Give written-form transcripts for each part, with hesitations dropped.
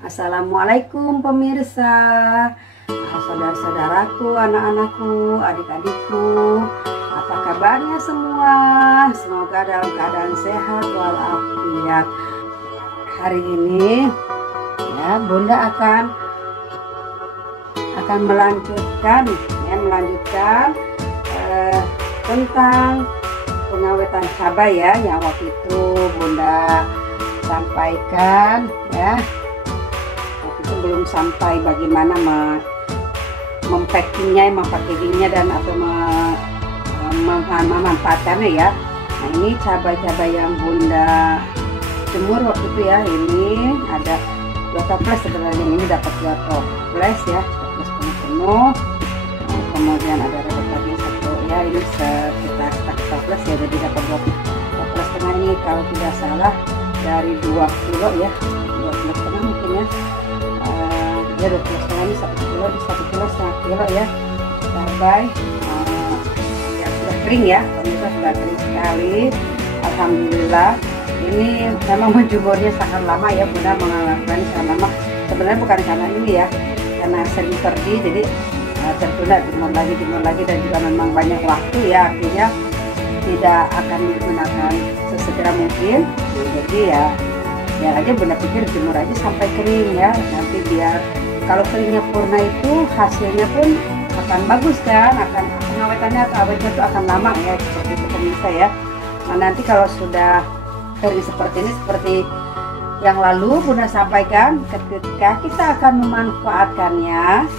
Assalamualaikum pemirsa, saudara-saudaraku, anak-anakku, adik-adikku. Apa kabarnya semua? Semoga dalam keadaan sehat walafiat. Hari ini ya Bunda akan melanjutkan tentang pengawetan cabai ya, yang waktu itu Bunda sampaikan ya. Belum sampai bagaimana mempackagingnya dan atau memanfaatkannya ya. Nah, ini cabai-cabai yang Bunda jemur waktu itu ya, ini ada 2 toples sebenarnya, ini dapat 2 toples ya, toples penuh. Nah, kemudian ada dapat lagi 1 ya, ini sekitar 1 toples ya, jadi dapat 2 toples setengah. Ini kalau tidak salah dari 2 kilo ya, 2 kilo setengah mungkin ya. Ya 2 kilo setengah, ini 1 kilo, di 1 kilo setengah kilo ya cabai yang sudah kering ya, pemirsa, sudah kering sekali. Alhamdulillah, ini memang menjemurnya sangat lama ya, Bunda mengalami sangat lama. Sebenarnya bukan karena ini ya, karena sering pergi, jadi tertunda jemur lagi dan juga memang banyak waktu ya, artinya tidak akan digunakan sesegera mungkin. Nah, jadi ya aja Bunda pikir jemur aja sampai kering ya, nanti biar kalau keringnya purna itu hasilnya pun akan bagus kan, akan pengawetannya atau awetnya itu akan lama ya, seperti itu pemirsa ya. Nah, nanti kalau sudah kering seperti ini, seperti yang lalu Bunda sampaikan, ketika kita akan memanfaatkannya,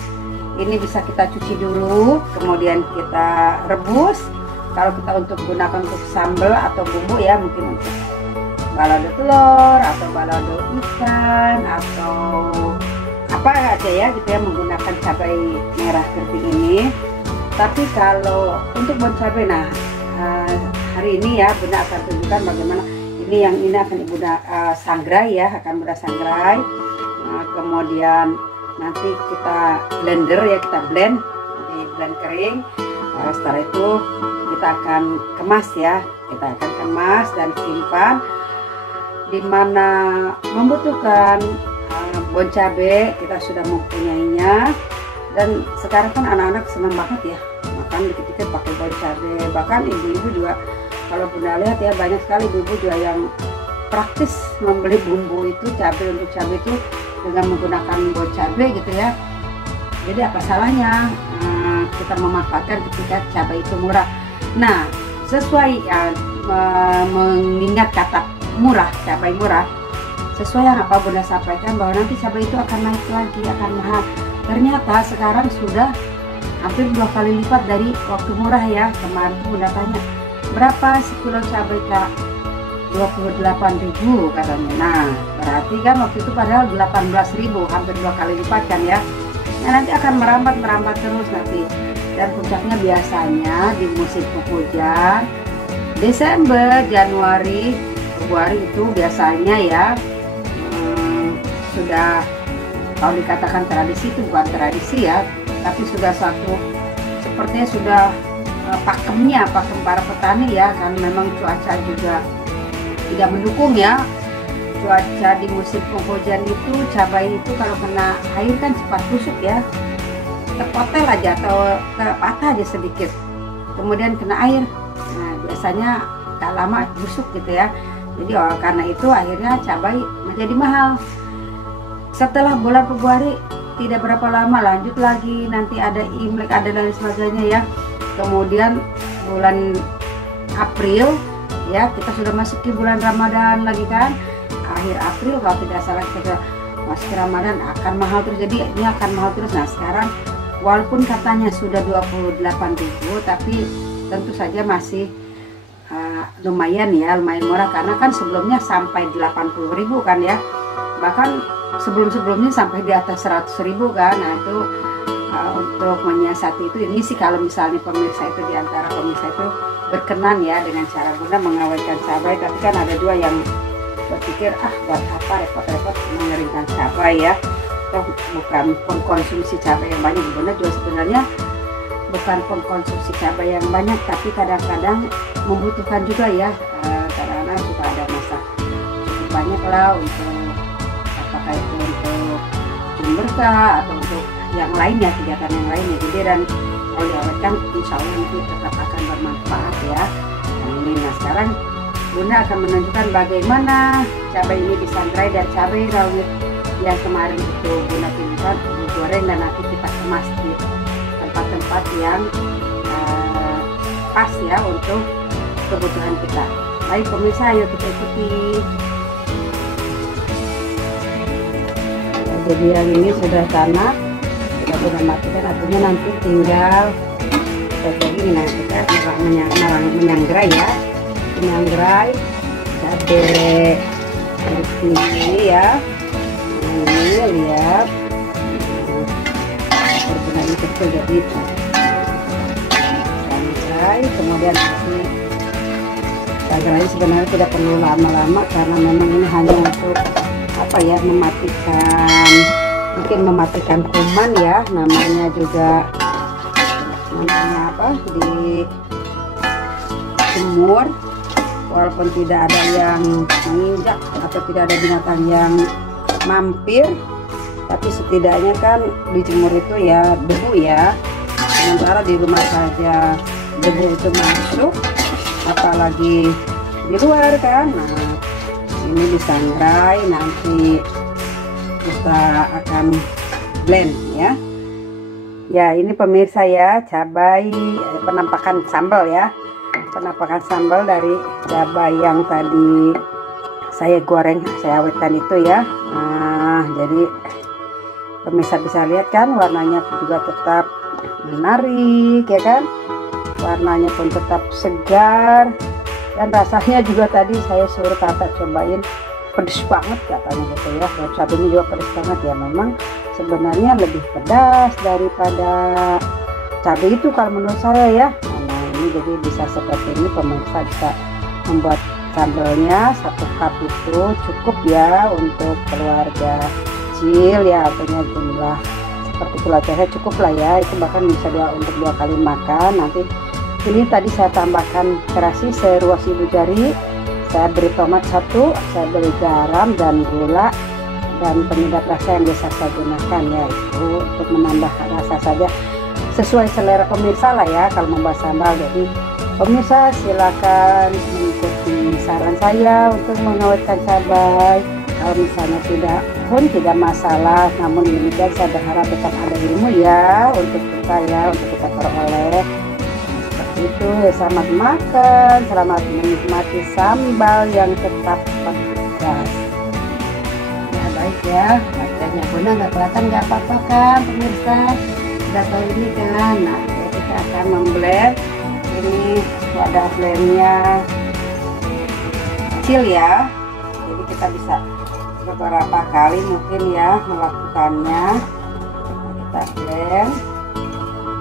ini bisa kita cuci dulu, kemudian kita rebus. Kalau kita untuk gunakan untuk sambal atau bumbu ya, mungkin untuk balado telur atau balado ikan atau apa aja ya gitu ya, menggunakan cabai merah keriting ini. Tapi kalau untuk bon cabai, nah hari ini ya Bunda akan tunjukkan bagaimana ini akan Bunda sangrai ya, akan Bunda sangrai. Nah, kemudian nanti kita blender ya, kita blend kering. Setelah itu kita akan kemas ya, kita akan kemas dan simpan dimana membutuhkan. Bon cabai kita sudah mempunyainya, dan sekarang kan anak-anak senang banget ya makan dikit-dikit pakai bon cabai. Bahkan ibu-ibu juga, kalau Bunda lihat ya, banyak sekali ibu-ibu juga yang praktis membeli bumbu itu, cabai untuk cabai itu dengan menggunakan bon cabai gitu ya. Jadi apa salahnya kita memanfaatkan ketika cabai itu murah. Nah, sesuai mengingat kata murah, cabai murah, sesuai yang apa Bunda sampaikan, bahwa nanti cabai itu akan naik lagi, akan mahal. Ternyata sekarang sudah hampir 2 kali lipat dari waktu murah ya. Kemarin Bunda tanya, berapa sekilo cabai Kak? 28.000 katanya. Nah, berarti kan waktu itu padahal 18.000, hampir 2 kali lipat kan ya. Nah, nanti akan merambat terus nanti. Dan puncaknya biasanya di musim penghujan, Desember, Januari, Februari itu biasanya ya sudah, kalau dikatakan tradisi, itu bukan tradisi ya, tapi sudah sepertinya sudah pakem para petani ya, kan memang cuaca juga tidak mendukung ya. Cuaca di musim penghujan itu, cabai itu kalau kena air kan cepat busuk ya, terpotel aja atau patah aja sedikit, kemudian kena air, nah biasanya tak lama busuk gitu ya. Jadi karena itu akhirnya cabai menjadi mahal. Setelah bulan Februari tidak berapa lama lanjut lagi, nanti ada Imlek, ada dan sebagainya ya. Kemudian bulan April ya, kita sudah masuki bulan Ramadan lagi kan. Akhir April kalau tidak salah kita masuk Ramadan, akan mahal terus. Jadi ini akan mahal terus. Nah, sekarang walaupun katanya sudah 28.000, tapi tentu saja masih lumayan ya, lumayan murah, karena kan sebelumnya sampai 80.000 kan ya. Bahkan sebelum-sebelumnya sampai di atas 100.000 kan. Nah, itu untuk menyiasati itu, ini sih kalau misalnya pemirsa itu, di antara pemirsa itu berkenan ya dengan cara Bunda mengawetkan cabai. Tapi kan ada juga yang berpikir, buat apa repot-repot mengeringkan cabai ya, toh bukan pengkonsumsi cabai yang banyak. Bunda juga sebenarnya bukan pengkonsumsi cabai yang banyak, tapi kadang-kadang membutuhkan juga ya. Kadang-kadang suka ada masa cukup banyak lah untuk apakah itu untuk jember atau untuk yang lainnya, kegiatan yang lainnya. Jadi dan kalau diawetkan insya Allah nanti tetap akan bermanfaat ya. Nah sekarang Bunda akan menunjukkan bagaimana cabai ini disangrai dan cabai rawit yang kemarin itu Bunda pilihkan digoreng dan nanti kita kemas di tempat-tempat yang pas ya untuk kebutuhan kita. Baik pemirsa, ayo kita ikuti. Jadi yang ini sudah tanah, kita sudah matikan, artinya nanti tinggal kayak gini. Nah kita menyangrai ya, menyangrai cabai ini ya. Ini lihat benar-benar kecil, jadi sangrai, kemudian sangrai sebenarnya tidak perlu lama-lama karena memang ini hanya untuk apa ya, mematikan kuman ya, namanya juga apa, di jemur walaupun tidak ada yang menginjak atau tidak ada binatang yang mampir, tapi setidaknya kan dijemur itu ya debu ya, sementara di rumah saja debu itu masuk apalagi di luar kan. Nah ini disangrai, nanti kita akan blend ya. Ya ini pemirsa ya, cabai penampakan sambal ya, penampakan sambal dari cabai yang tadi saya goreng, saya awetkan itu ya. Nah jadi pemirsa bisa lihat kan, warnanya juga tetap menarik ya kan, warnanya pun tetap segar. Dan rasanya juga tadi saya suruh kakak cobain, pedes banget katanya gitu ya. Cabainya juga pedes banget ya, memang sebenarnya lebih pedas daripada cabai itu kalau menurut saya ya. Nah ini jadi bisa seperti ini pemirsa, bisa membuat sambalnya 1 cup itu cukup ya untuk keluarga kecil ya, artinya jumlah seperti keluarga saya cukup lah ya, itu bahkan bisa untuk 2 kali makan. Nanti ini tadi saya tambahkan terasi seruas ibu jari, saya beri tomat 1, saya beri garam dan gula dan penyedap rasa yang biasa saya gunakan ya, itu untuk menambah rasa saja sesuai selera pemirsa lah ya kalau membuat sambal. Jadi pemirsa silakan mengikuti saran saya untuk mengawetkan cabai. Kalau misalnya tidak masalah, namun demikian saya berharap tetap ada ilmu ya untuk kita ya, untuk kita peroleh. Itu ya, selamat makan, selamat menikmati sambal yang tetap pedas. Ya baik ya, wajahnya Bunda nggak kelihatan nggak apa-apa kan pemirsa, sudah tahu ini kan. Nah ya, kita akan memblend. Ini wadah blendnya kecil ya, jadi kita bisa beberapa kali mungkin ya melakukannya. Nah, kita blend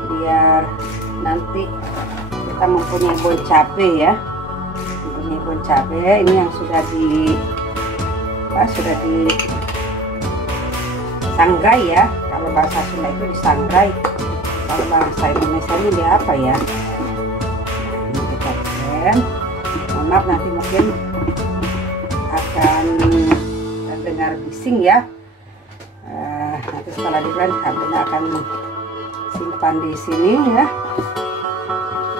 biar nanti kita mempunyai bon cabai ya, mempunyai bon cabai ini yang sudah disangrai ya. Kalau bahasa Sunda itu disangrai, kalau bahasa Indonesia ini dia apa ya. Nah, ini kita blend. Mohon maaf nanti mungkin akan terdengar bising ya. Nanti setelah di blend Bunda akan simpan di sini ya.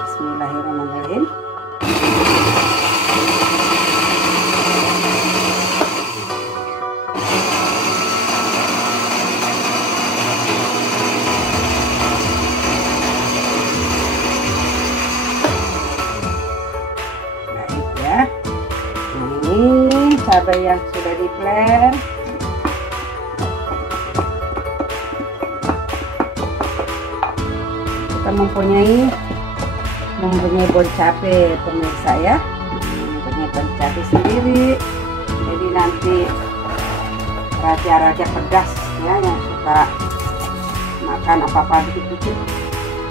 Bismillahirrahmanirrahim. Baik ya. Ini cabai yang sudah di blend. Kita mempunyai bon cabai pemirsa ya, mempunyai bon cabai sendiri. Jadi nanti raja-raja pedas ya yang suka makan apa-apa dikit-dikit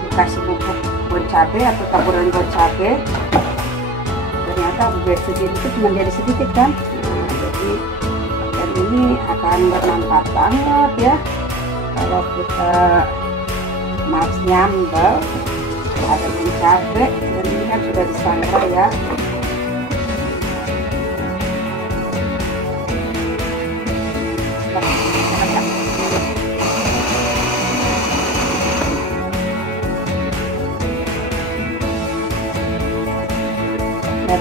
dikasih bubuk bon cabai atau taburan bon cabai, ternyata sedikit itu cuma jadi sedikit kan. Nah, jadi dan ini akan bermanfaat banget ya kalau kita mas nyambel. Ada bon cabai dan ini kan sudah disangrai ya. Kita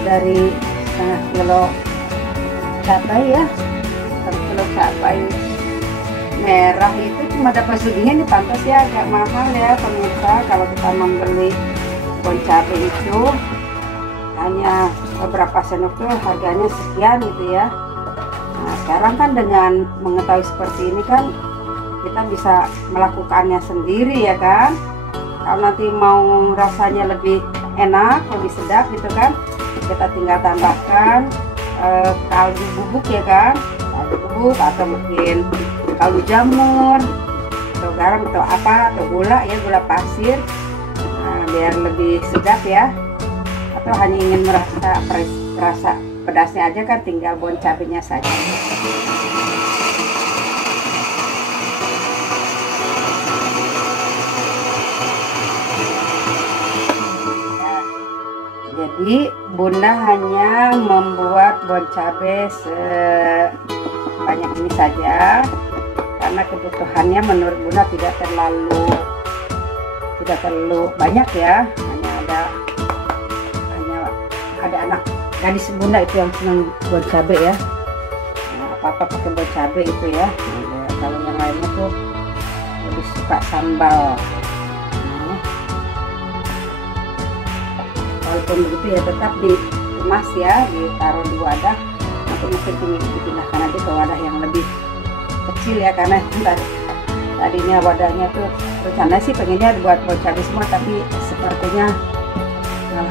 dari setengah kilo cabai ya, 1 kilo cabai merah itu cuma dapat segini, pantas ya agak mahal ya pemirsa. Kalau kita membeli bon cabai itu hanya beberapa sendok tuh harganya sekian gitu ya. Nah sekarang kan dengan mengetahui seperti ini kan kita bisa melakukannya sendiri ya kan. Kalau nanti mau rasanya lebih enak, lebih sedap gitu kan, kita tinggal tambahkan kaldu bubuk ya kan, kaldu bubuk atau mungkin kaldu jamur atau garam atau apa, atau gula ya, gula pasir. Nah, biar lebih sedap ya. Atau hanya ingin merasa pedasnya aja kan, tinggal bon cabenya saja. Jadi Bunda hanya membuat bon cabai sebanyak ini saja karena kebutuhannya menurut Bunda tidak terlalu banyak ya. Hanya ada anak gadis Bunda itu yang senang bon cabai ya. Nah, apa-apa pakai bon cabai itu ya. Nah, kalau yang lainnya tuh lebih suka sambal. Walaupun begitu ya tetap dikemas ya, ditaruh di wadah. Nanti mungkin dipindahkan aja ke wadah yang lebih kecil ya, karena tadinya wadahnya tuh rencana sih pengennya buat bon cabai semua, tapi sepertinya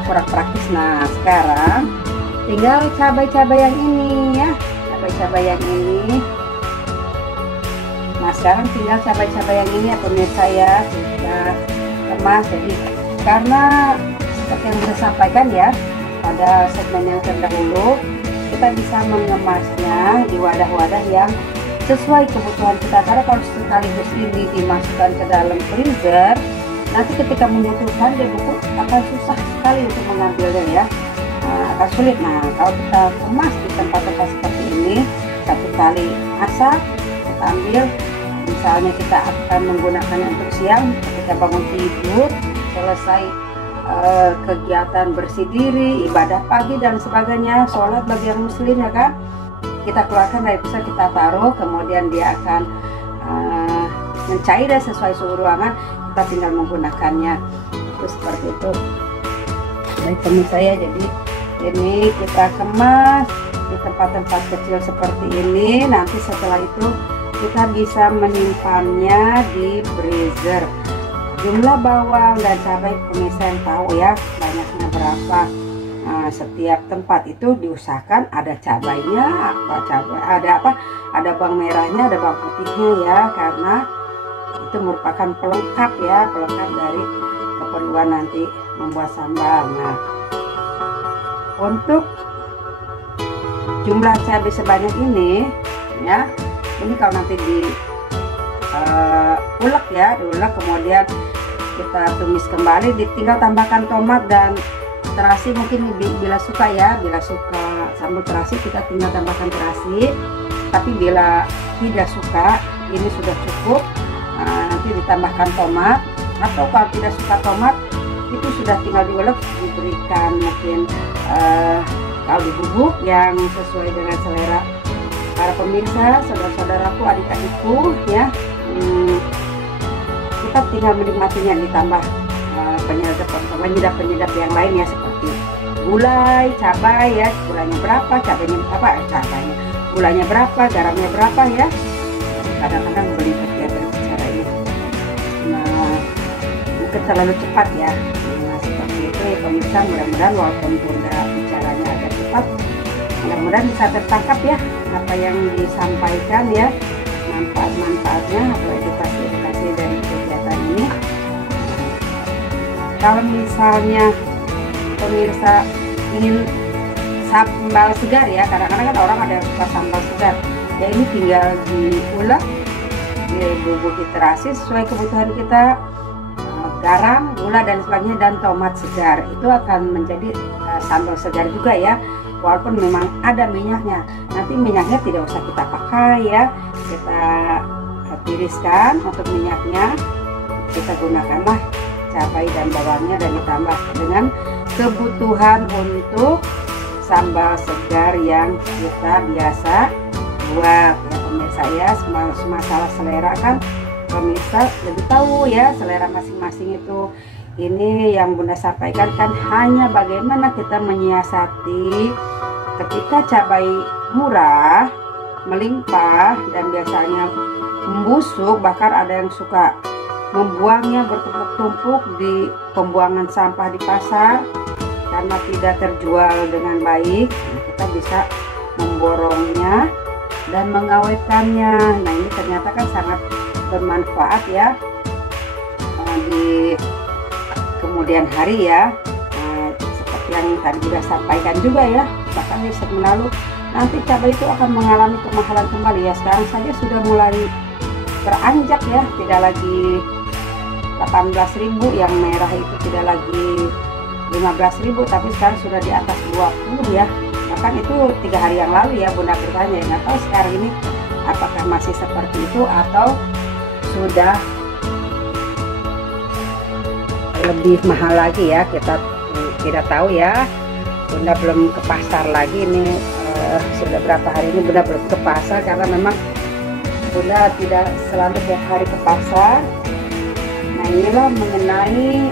kurang praktis. Nah sekarang tinggal cabai-cabai yang ini ya, cabai-cabai yang ini. Nah sekarang tinggal cabai-cabai yang ini ya pemirsa ya, kita kemas. Jadi karena seperti yang saya sampaikan ya pada segmen yang terdahulu, kita bisa mengemasnya di wadah-wadah yang sesuai kebutuhan kita. Karena kalau sekaligus ini dimasukkan ke dalam freezer, nanti ketika membutuhkan dia akan susah sekali untuk mengambilnya ya, akan sulit. Nah kalau kita kemas di tempat-tempat seperti ini, satu kali masak kita ambil, misalnya kita akan menggunakannya untuk siang ketika bangun tidur, selesai kegiatan bersih diri, ibadah pagi dan sebagainya, sholat bagi yang muslim ya kan, kita keluarkan dari freezer, kita taruh, kemudian dia akan mencair sesuai suhu ruangan, kita tinggal menggunakannya. Itu seperti itu dari pemirsa ya. Jadi ini kita kemas di tempat-tempat kecil seperti ini. Nanti setelah itu kita bisa menyimpannya di freezer. Jumlah bawang dan cabai pemirsa yang tahu ya banyaknya berapa. Nah, setiap tempat itu diusahakan ada cabainya, ada bawang merahnya, ada bawang putihnya ya, karena itu merupakan pelengkap ya, pelengkap dari keperluan nanti membuat sambal. Nah untuk jumlah cabai sebanyak ini ya, ini kalau nanti diulek ya, diulek kemudian kita tumis kembali, tinggal tambahkan tomat dan terasi mungkin bila suka ya, bila suka sambal terasi kita tinggal tambahkan terasi. Tapi bila tidak suka, ini sudah cukup. Nanti ditambahkan tomat, atau kalau tidak suka tomat itu sudah tinggal diulek, diberikan mungkin kaldu bubuk yang sesuai dengan selera para pemirsa, saudara-saudaraku, adik-adikku ya. Kita tinggal menikmatinya, ditambah penyedap yang lain ya, seperti gulai, cabai ya, gulanya berapa, gulanya berapa, garamnya berapa ya. Kadang-kadang beli pakai cara ini, nah mungkin terlalu cepat ya. Nah seperti itu ya pemirsa, mudah-mudahan walaupun Bunda bicaranya agak cepat, mudah-mudahan bisa tertangkap ya apa yang disampaikan ya, manfaat-manfaatnya atau edukasi dari kegiatan ini. Kalau misalnya pemirsa ingin sambal segar ya, kadang-kadang kan orang ada yang suka sambal segar ya, ini tinggal diulek, dibubuhi terasi sesuai kebutuhan kita, garam, gula dan sebagainya, dan tomat segar, itu akan menjadi sambal segar juga ya. Walaupun memang ada minyaknya, nanti minyaknya tidak usah kita pakai ya, kita tiriskan untuk minyaknya, kita gunakanlah cabai dan bawangnya dan ditambah dengan kebutuhan untuk sambal segar yang kita biasa buat ya pemirsa ya. Masalah selera kan pemirsa lebih tahu ya selera masing-masing itu. Ini yang Bunda sampaikan kan hanya bagaimana kita menyiasati ketika cabai murah melimpah dan biasanya membusuk, bahkan ada yang suka membuangnya bertumpuk-tumpuk di pembuangan sampah di pasar karena tidak terjual dengan baik. Nah, kita bisa memborongnya dan mengawetkannya. Nah, ini ternyata kan sangat bermanfaat ya di kemudian hari ya. Nah, seperti yang tadi sudah sampaikan juga ya, bahkan di segmen lalu nanti cabai itu akan mengalami kemahalan kembali ya. Sekarang saja sudah mulai beranjak ya, tidak lagi 18.000, yang merah itu tidak lagi 15.000, tapi sekarang sudah di atas 20 ya. Bahkan itu 3 hari yang lalu ya Bunda bertanya, nggak tahu sekarang ini apakah masih seperti itu atau sudah lebih mahal lagi ya, kita tidak tahu ya. Bunda belum ke pasar lagi ini, sudah berapa hari ini Bunda belum ke pasar karena memang Bunda tidak selalu tiap hari ke pasar. Nah, inilah mengenai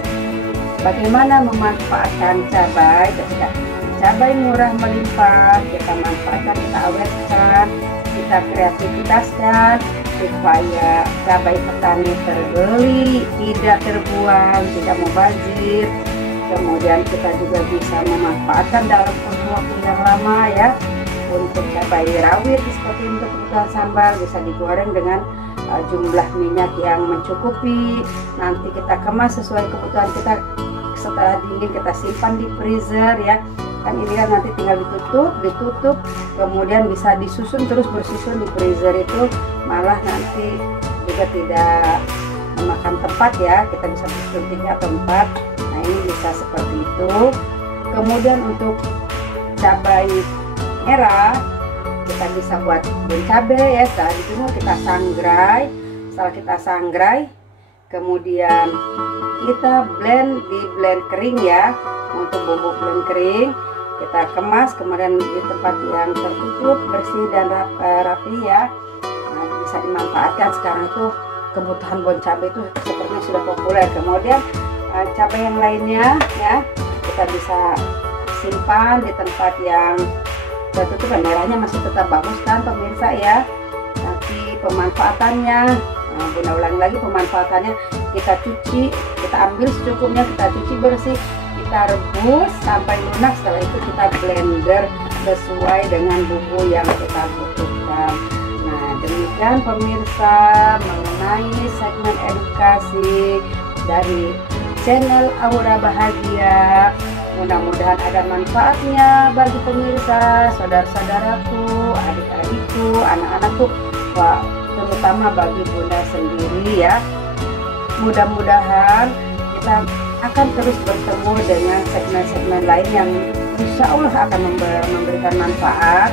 bagaimana memanfaatkan cabai ketika cabai murah melimpah. Kita manfaatkan, kita awetkan, kita kreativitaskan supaya cabai petani terbeli, tidak terbuang, tidak mubazir. Kemudian kita juga bisa memanfaatkan dalam waktu yang lama ya. Untuk cabai rawit seperti untuk kebutuhan sambal bisa digoreng dengan jumlah minyak yang mencukupi. Nanti kita kemas sesuai kebutuhan kita. Setelah dingin kita simpan di freezer ya. Kan ini kan nanti tinggal ditutup, kemudian bisa disusun terus bersusun di freezer itu, malah nanti juga tidak memakan tempat ya. Kita bisa susun 3 atau 4. Nah, ini bisa seperti itu. Kemudian untuk cabai merah kita bisa buat bon cabai ya. Setelah itu kita sangrai. Setelah kita sangrai, kemudian kita blend di blend kering ya. Untuk bumbu blend kering kita kemas, kemudian di tempat yang tertutup, bersih dan rapi ya. Nah, bisa dimanfaatkan. Sekarang itu kebutuhan bon cabai itu sepertinya sudah populer. Kemudian cabai yang lainnya ya kita bisa simpan di tempat yang tertutup, merahnya masih tetap bagus kan pemirsa ya. Nanti pemanfaatannya, Bunda ulangi lagi, pemanfaatannya kita cuci, kita ambil secukupnya, kita cuci bersih, kita rebus sampai lunak. Setelah itu kita blender sesuai dengan bumbu yang kita butuhkan. Nah, demikian pemirsa mengenai segmen edukasi dari channel Aura Bahagia. Mudah-mudahan ada manfaatnya bagi pemirsa, saudara-saudaraku, adik-adikku, anak-anakku, terutama bagi Bunda sendiri ya. Mudah-mudahan kita akan terus bertemu dengan segmen-segmen lain yang insya Allah akan memberikan manfaat.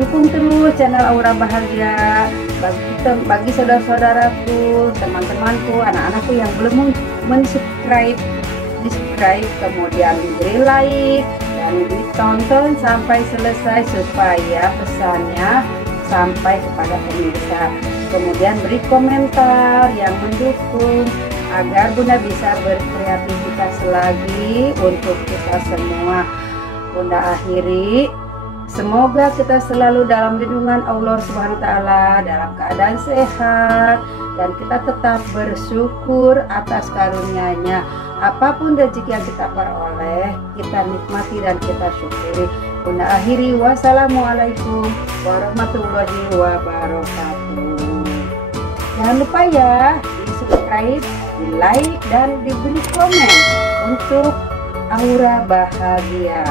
Dukung terus channel Aura Bahagia bagi saudara-saudaraku, teman-temanku, anak-anakku yang belum mensubscribe, kemudian diberi like dan ditonton sampai selesai supaya pesannya sampai kepada pemirsa. Kemudian beri komentar yang mendukung agar Bunda bisa berkreativitas lagi untuk kita semua. Bunda akhiri, semoga kita selalu dalam lindungan Allah Subhanahu wa Ta'ala, dalam keadaan sehat, dan kita tetap bersyukur atas karunia-Nya. Apapun rezeki yang kita peroleh, kita nikmati dan kita syukuri. Bunda akhiri, wassalamualaikum warahmatullahi wabarakatuh. Jangan lupa ya, di subscribe, di like, dan diberi komen untuk Aura Bahagia.